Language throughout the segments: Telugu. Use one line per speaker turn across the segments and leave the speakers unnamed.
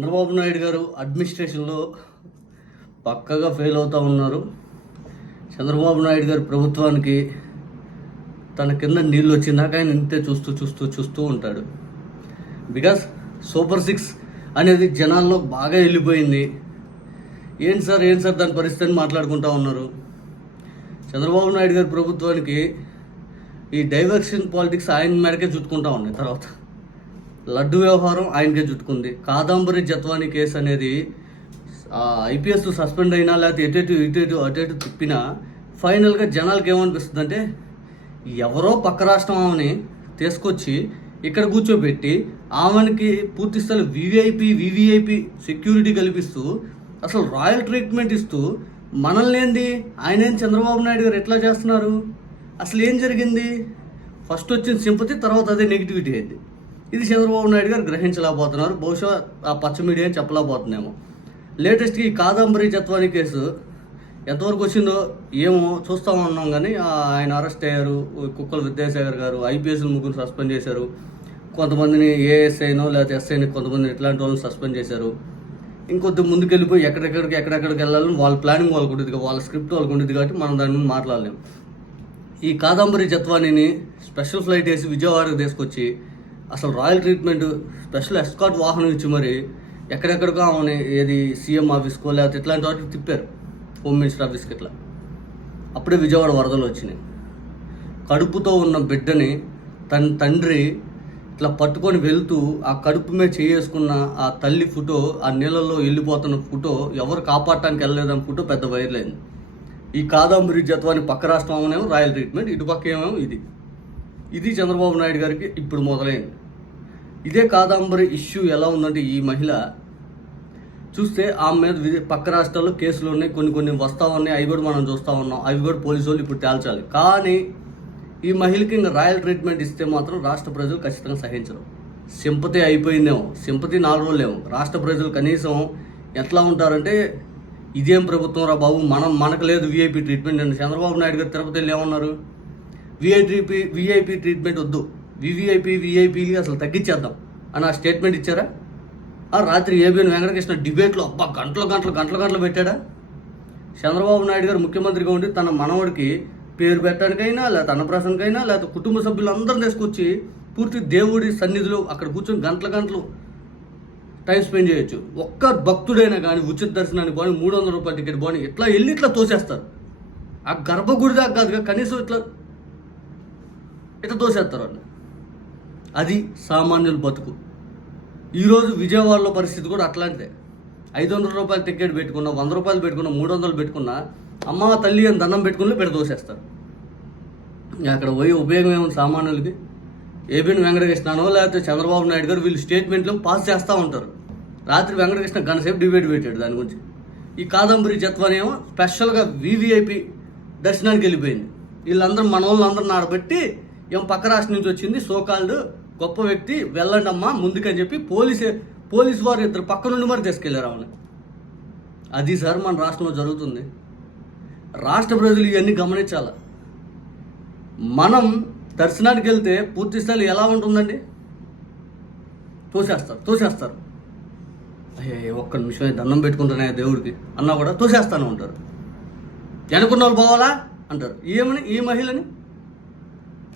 చంద్రబాబు నాయుడు గారు అడ్మినిస్ట్రేషన్లో పక్కగా ఫెయిల్ అవుతూ ఉన్నారు. చంద్రబాబు నాయుడు గారి ప్రభుత్వానికి తన కింద నీళ్ళు వచ్చిందాక ఆయన ఇంతే చూస్తూ చూస్తూ చూస్తూ ఉంటాడు. బికాస్ సూపర్ సిక్స్ అనేది జనాల్లో బాగా వెళ్ళిపోయింది. ఏంటి సార్ ఏంటి సార్ దాని పరిస్థితి అని మాట్లాడుకుంటూ ఉన్నారు. చంద్రబాబు నాయుడు గారి ప్రభుత్వానికి ఈ డైవర్షన్ పాలిటిక్స్ ఆయన మేరకే చుట్టుకుంటా ఉన్నాయి తర్వాత. లడ్డు వ్యవహారం ఆయనకే చుట్టుకుంది. కాదంబరి జత్వాని కేసు అనేది ఐపీఎస్ సస్పెండ్ అయినా లేకపోతే ఎటు ఎటు ఇటు ఇటు అటు ఇటు తిప్పినా ఫైనల్గా జనాలకి ఏమనిపిస్తుంది అంటే ఎవరో పక్క రాష్ట్రం ఆమెని తీసుకొచ్చి ఇక్కడ కూర్చోబెట్టి ఆమెకి పూర్తిస్థాయి వివిఐపి వివిఐపి సెక్యూరిటీ కల్పిస్తూ అసలు రాయల్ ట్రీట్మెంట్ ఇస్తూ మనల్ని ఏంది? ఆయన ఏం చంద్రబాబు నాయుడు గారు ఎట్లా చేస్తున్నారు? అసలు ఏం జరిగింది? ఫస్ట్ వచ్చిన సింపతి తర్వాత అదే నెగిటివిటీ అయింది. ఇది చంద్రబాబు నాయుడు గారు గ్రహించలేకపోతున్నారు. బహుశా ఆ పచ్చ మీడియా చెప్పలేకపోతుందేమో. లేటెస్ట్గా ఈ కాదంబరి జత్వాని కేసు ఎంతవరకు వచ్చిందో ఏమో చూస్తూ ఉన్నాం కానీ ఆయన అరెస్ట్ అయ్యారు. కుక్కల విద్యాసాగర్ గారు ఐపీఎస్లు ముగ్గురు సస్పెండ్ చేశారు. కొంతమందిని ఏఎస్ఐనో లేకపోతే ఎస్ఐని కొంతమందిని ఇట్లాంటి వాళ్ళని సస్పెండ్ చేశారు. ఇంకొద్ది ముందుకెళ్ళిపోయి ఎక్కడెక్కడికి ఎక్కడెక్కడికి వెళ్ళాలని వాళ్ళ ప్లానింగ్ వాళ్ళకు ఉంటుంది వాళ్ళ స్క్రిప్ట్ వాళ్ళకు ఉంటుంది కాబట్టి మనం దాని మీద మాట్లాడలేం. ఈ కాదంబరి జత్వానిని స్పెషల్ ఫ్లైట్ వేసి విజయవాడకు తీసుకొచ్చి అసలు రాయల్ ట్రీట్మెంట్ స్పెషల్ ఎస్కాట్ వాహనం ఇచ్చి మరి ఎక్కడెక్కడికో ఆమె ఏది సీఎం ఆఫీస్కో లేకపోతే ఇట్లాంటి వాటికి తిప్పారు. హోమ్ మినిస్టర్ ఆఫీస్కి ఇట్లా. అప్పుడే విజయవాడ వరదలు వచ్చినాయి. కడుపుతో ఉన్న బిడ్డని తన తండ్రి ఇట్లా పట్టుకొని వెళ్తూ ఆ కడుపు మీద చేసుకున్న ఆ తల్లి ఫోటో ఆ నీళ్ళల్లో వెళ్ళిపోతున్న ఫోటో ఎవరు కాపాడటానికి వెళ్ళలేదని ఫోటో పెద్ద వైర్లైంది ఈ కాదంబరి జత్వాని పక్క రాష్ట్రం ఏమో రాయల్ ట్రీట్మెంట్ ఇటు ఏమేమో ఇది. ఇది చంద్రబాబు నాయుడు గారికి ఇప్పుడు మొదలైంది. ఇదే కాదంబరి ఇష్యూ ఎలా ఉందంటే ఈ మహిళ చూస్తే ఆమె మీద పక్క రాష్ట్రాల్లో కేసులు ఉన్నాయి కొన్ని కొన్ని వస్తా ఉన్నాయి అవి కూడా మనం చూస్తూ ఉన్నాం అవి కూడా పోలీసు వాళ్ళు ఇప్పుడు తేల్చాలి. కానీ ఈ మహిళకి ఇంకా రాయల్ ట్రీట్మెంట్ ఇస్తే మాత్రం రాష్ట్ర ప్రజలు ఖచ్చితంగా సహించరు. సింపతి అయిపోయిందేమో సింపతి నాలుగు రోజులేమో. రాష్ట్ర ప్రజలు కనీసం ఎట్లా ఉంటారంటే ఇదేం ప్రభుత్వం రా బాబు మనం మనకు లేదు వీఐపీ ట్రీట్మెంట్ అని. చంద్రబాబు నాయుడు గారు తిరుపతిలో ఏమన్నారు? విఐపి విఐపి ట్రీట్మెంట్ వద్దు. వివిఐపి విఐపి అసలు తగ్గించేద్దాం. అని ఆ స్టేట్మెంట్ ఇచ్చారా? ఆ రాత్రి ఏబిఎన్ వెంకటకృష్ణ డిబేట్లో అబ్బా గంటలు గంటలు గంటలు గంటలు పెట్టాడా? చంద్రబాబు నాయుడు గారు ముఖ్యమంత్రిగా ఉండి తన మనవడికి పేరు పెట్టడానికైనా లేకపోతే అన్నప్రాసనకైనా లేకపోతే కుటుంబ సభ్యులందరం తీసుకొచ్చి పూర్తి దేవుడి సన్నిధిలో అక్కడ కూర్చొని గంటల గంటలు టైం స్పెండ్ చేయొచ్చు. ఒక్క భక్తుడైనా కానీ ఉచిత దర్శనానికి పోని మూడు వందల రూపాయల టికెట్ పోని ఇట్లా వెళ్ళి ఇట్లా తోసేస్తారు. ఆ గర్భగుడి దాకా కాదుగా కనీసం ఇట్లా ఇట్లా దోసేస్తారు అన్న. అది సామాన్యుల బతుకు. ఈరోజు విజయవాడలో పరిస్థితి కూడా అట్లాంటిదే. ఐదు వందల రూపాయలు టికెట్ పెట్టుకున్న వంద రూపాయలు పెట్టుకున్న మూడు వందలు పెట్టుకున్న అమ్మ తల్లి అని దండం పెట్టుకుని పెట్టి తోసేస్తారు అక్కడ పోయి ఉపయోగం ఏముంది సామాన్యులకి? ఏబిఎన్ వెంకటకృష్ణనో లేకపోతే చంద్రబాబు నాయుడు గారు వీళ్ళు స్టేట్మెంట్లు పాస్ చేస్తూ ఉంటారు. రాత్రి వెంకటకృష్ణ గంటసేపు డిబేట్ పెట్టాడు దాని గురించి. ఈ కాదంబరి జత్వానేమో స్పెషల్గా వీవీఐపీ దర్శనానికి వెళ్ళిపోయింది. వీళ్ళందరూ మన వాళ్ళందరిని ఆడబెట్టి ఏం పక్క రాష్ట్రం నుంచి వచ్చింది? సోకాల్డ్ గొప్ప వ్యక్తి వెళ్ళండి అమ్మా ముందుకని చెప్పి పోలీసే పోలీసు వారు ఇద్దరు పక్క నుండి మరి తీసుకెళ్ళారు ఆమెను. అది సార్ మన రాష్ట్రంలో జరుగుతుంది. రాష్ట్ర ప్రజలు ఇవన్నీ గమనించాలి? మనం దర్శనానికి వెళ్తే పూర్తి స్థాయి ఎలా ఉంటుందండి? తోసేస్తారు తోసేస్తారు. అయ్యే ఒక్క నిమిషం దండం పెట్టుకుంటున్నాయా దేవుడికి. అన్నా కూడా తోసేస్తాను ఉంటారు. వెనుకున్న వాళ్ళు పోవాలా? అంటారు. ఏమని ఈ మహిళని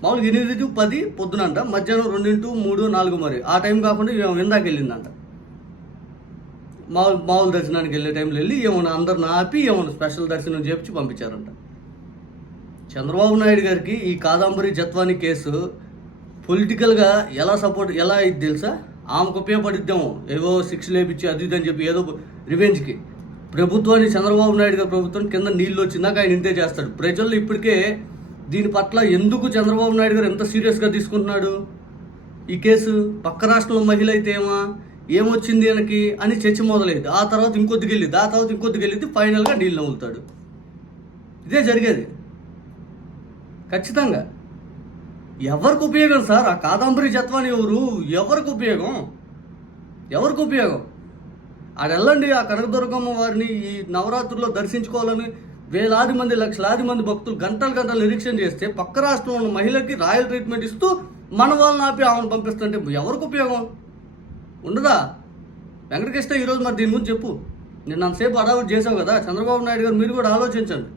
మామూలుగా ఎనిమిది టు పది పొద్దునంట మధ్యాహ్నం రెండింటి మూడు నాలుగు మరి. ఆ టైం కాకుండా ఈమె ఇందాక వెళ్ళిందంట. మామూలు మామూలు దర్శనానికి వెళ్ళే టైంలో వెళ్ళి ఏమన్నా అందరిని ఆపి ఏమన్నా స్పెషల్ దర్శనం చేపించి పంపించారంట. చంద్రబాబు నాయుడు గారికి ఈ కాదంబరి జత్వాని కేసు పొలిటికల్గా ఎలా సపోర్ట్ ఎలా అయింది తెలుసా? ఆమెకు ఉపయోగపడిద్దాము. ఏవో శిక్ష లేపించి అది ఇది అని చెప్పి ఏదో రివెంజ్కి. ప్రభుత్వాన్ని చంద్రబాబు నాయుడు గారి ప్రభుత్వం కింద నీళ్ళు వచ్చిందాక ఆయన ఇంతే చేస్తాడు. ప్రజలు ఇప్పటికే దీని పట్ల ఎందుకు చంద్రబాబు నాయుడు గారు ఎంత సీరియస్గా తీసుకుంటున్నాడు? ఈ కేసు పక్క రాష్ట్రంలో మహిళ అయితే ఏమా? ఏమొచ్చింది ఆయనకి అని చర్చ మొదలైంది. ఆ తర్వాత ఇంకొద్దికి వెళ్ళింది. ఆ తర్వాత ఇంకొద్దికి వెళ్ళింది. ఫైనల్గా నీళ్ళు నవ్వుతాడు ఇదే జరిగేది. ఖచ్చితంగా. ఎవరికి ఉపయోగం సార్? ఆ కాదంబరి జత్వాని ఎవరు? ఎవరికి ఉపయోగం? ఎవరికి ఉపయోగం? ఆడెళ్ళండి ఆ కనకదుర్గమ్మ వారిని ఈ నవరాత్రుల్లో దర్శించుకోవాలని వేలాది మంది లక్షలాది మంది భక్తులు గంటలు గంటలు నిరీక్షణ చేస్తే పక్క రాష్ట్రంలో ఉన్న మహిళకి రాయల్ ట్రీట్మెంట్ ఇస్తూ మన వాళ్ళని ఆపి ఆమెను పంపిస్తుంటే ఎవరికి ఉపయోగం? ఉండదా? వెంకటకృష్ణ ఈరోజు మరి దీని గురించి చెప్పు. నేను అంతసేపు అడావుట్ చేసావు కదా. చంద్రబాబు నాయుడు గారు మీరు కూడా ఆలోచించండి.